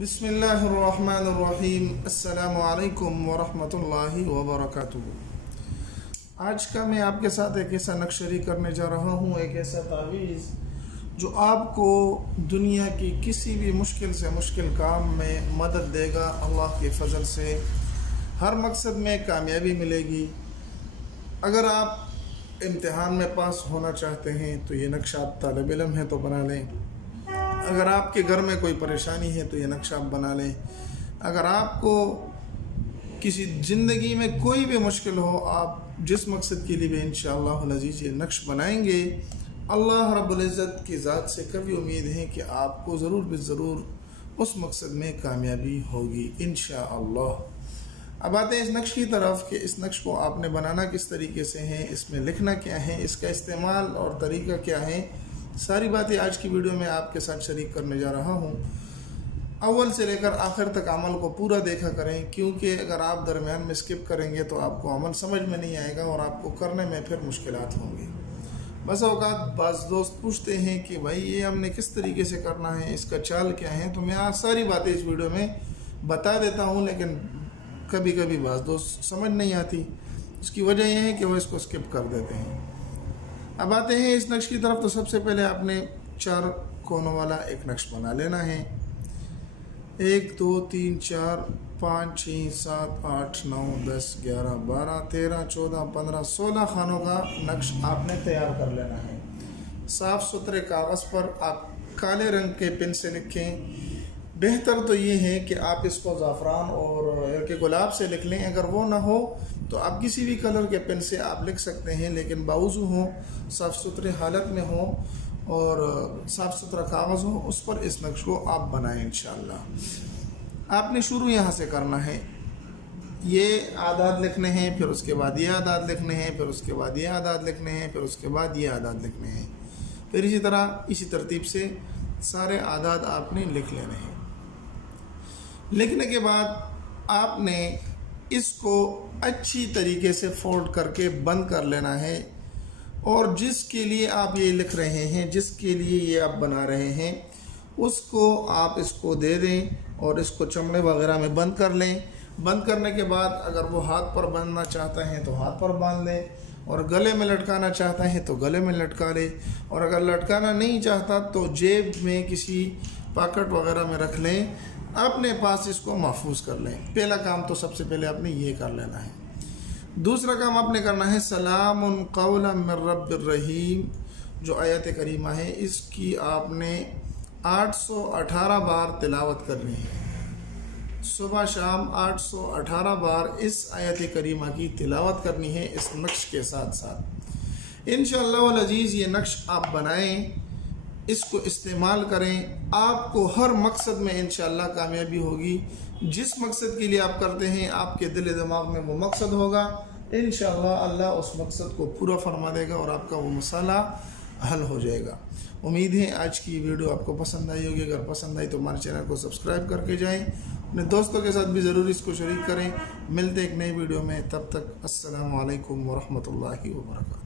बिस्मिल्लाहिर्रहमानिर्रहीम। अस्सलामु अलैकुम वरहमतुल्लाहि वबरकातुहू। आज का मैं आपके साथ एक ऐसा नक्शरी करने जा रहा हूँ, एक ऐसा तावीज़ जो आपको दुनिया की किसी भी मुश्किल से मुश्किल काम में मदद देगा। अल्लाह के फजल से हर मकसद में कामयाबी मिलेगी। अगर आप इम्तिहान में पास होना चाहते हैं तो ये नक्शा, आप तालिब इल्म हैं तो बना लें। अगर आपके घर में कोई परेशानी है तो ये नक्शा आप बना लें। अगर आपको किसी ज़िंदगी में कोई भी मुश्किल हो, आप जिस मकसद के लिए भी इंशाअल्लाह अज़ीज़ ये नक्श बनाएंगे, अल्लाह रब्बुल इज़्ज़त की ज़ात से कभी उम्मीद है कि आपको ज़रूर ज़रूर उस मकसद में कामयाबी होगी इंशाअल्लाह। अब आते हैं इस नक्श की तरफ कि इस नक्श को आपने बनाना किस तरीके से है, इसमें लिखना क्या है, इसका इस्तेमाल और तरीका क्या है, सारी बातें आज की वीडियो में आपके साथ शरीक करने जा रहा हूँ। अव्वल से लेकर आखिर तक अमल को पूरा देखा करें, क्योंकि अगर आप दरमियान में स्किप करेंगे तो आपको अमल समझ में नहीं आएगा और आपको करने में फिर मुश्किलात होंगी। बस औकात बाज़ दोस्त पूछते हैं कि भाई ये हमने किस तरीके से करना है, इसका चाल क्या है, तो मैं आज सारी बातें इस वीडियो में बता देता हूँ, लेकिन कभी कभी बाज़ दोस्त समझ नहीं आती। इसकी वजह यह है कि वो इसको स्किप कर देते हैं। अब आते हैं इस नक्श की तरफ। तो सबसे पहले आपने 4 कोनों वाला एक नक्श बना लेना है। 1 2 3 4 5 6 7 8 9 10 11 12 13 14 15 16 खानों का नक्श आपने तैयार कर लेना है। साफ़ सुथरे कागज़ पर आप काले रंग के पेन से लिखें। बेहतर तो ये है कि आप इसको ज़ाफ़रान और के गुलाब से लिख लें। अगर वो ना हो तो आप किसी भी कलर के पेन से आप लिख सकते हैं, लेकिन बावजू हो, साफ़ सुथरे हालत में हो और साफ़ सुथरा कागज़ हो, उस पर इस नक्श को आप बनाएं इंशाअल्लाह। आपने शुरू यहाँ से करना है। ये आदाद लिखने हैं, फिर उसके बाद ये आदाद लिखने हैं, फिर उसके बाद ये आदाद लिखने हैं, फिर उसके बाद ये आदाद लिखने हैं। फिर इसी तरह इसी तरतीब से सारे आदाद आपने लिख लेने हैं। लिखने के बाद आपने इसको अच्छी तरीके से फोल्ड करके बंद कर लेना है, और जिसके लिए आप ये लिख रहे हैं, जिसके लिए ये आप बना रहे हैं, उसको आप इसको दे दें और इसको चमड़े वगैरह में बंद कर लें। बंद करने के बाद अगर वो हाथ पर बांधना चाहता है तो हाथ पर बांध लें, और गले में लटकाना चाहता है तो गले में लटका ले, और अगर लटकाना नहीं चाहता तो जेब में किसी पॉकेट वगैरह में रख लें, अपने पास इसको महफूज कर लें। पहला काम तो सबसे पहले आपने ये कर लेना है। दूसरा काम आपने करना है सलामुन कौलन मिर रब्बिर रहीम, जो आयत करीमा है, इसकी आपने 818 बार तिलावत करनी है। सुबह शाम 818 बार इस आयत करीमा की तिलावत करनी है इस नक्श के साथ साथ। इंशाअल्लाह अज़ीज़ ये नक्श आप बनाएं, इसको इस्तेमाल करें, आपको हर मकसद में इंशाअल्लाह कामयाबी होगी। जिस मकसद के लिए आप करते हैं, आपके दिल दिमाग में वो मकसद होगा, इंशाअल्लाह अल्लाह उस मकसद को पूरा फरमा देगा और आपका वो मसाला हल हो जाएगा। उम्मीद है आज की वीडियो आपको पसंद आई होगी। अगर पसंद आई तो हमारे चैनल को सब्सक्राइब करके जाएं, अपने दोस्तों के साथ भी ज़रूर इसको शरीक करें। मिलते एक नई वीडियो में, तब तक अस्सलामु अलैकुम वरहमतुल्लाहि वबरकातुहू।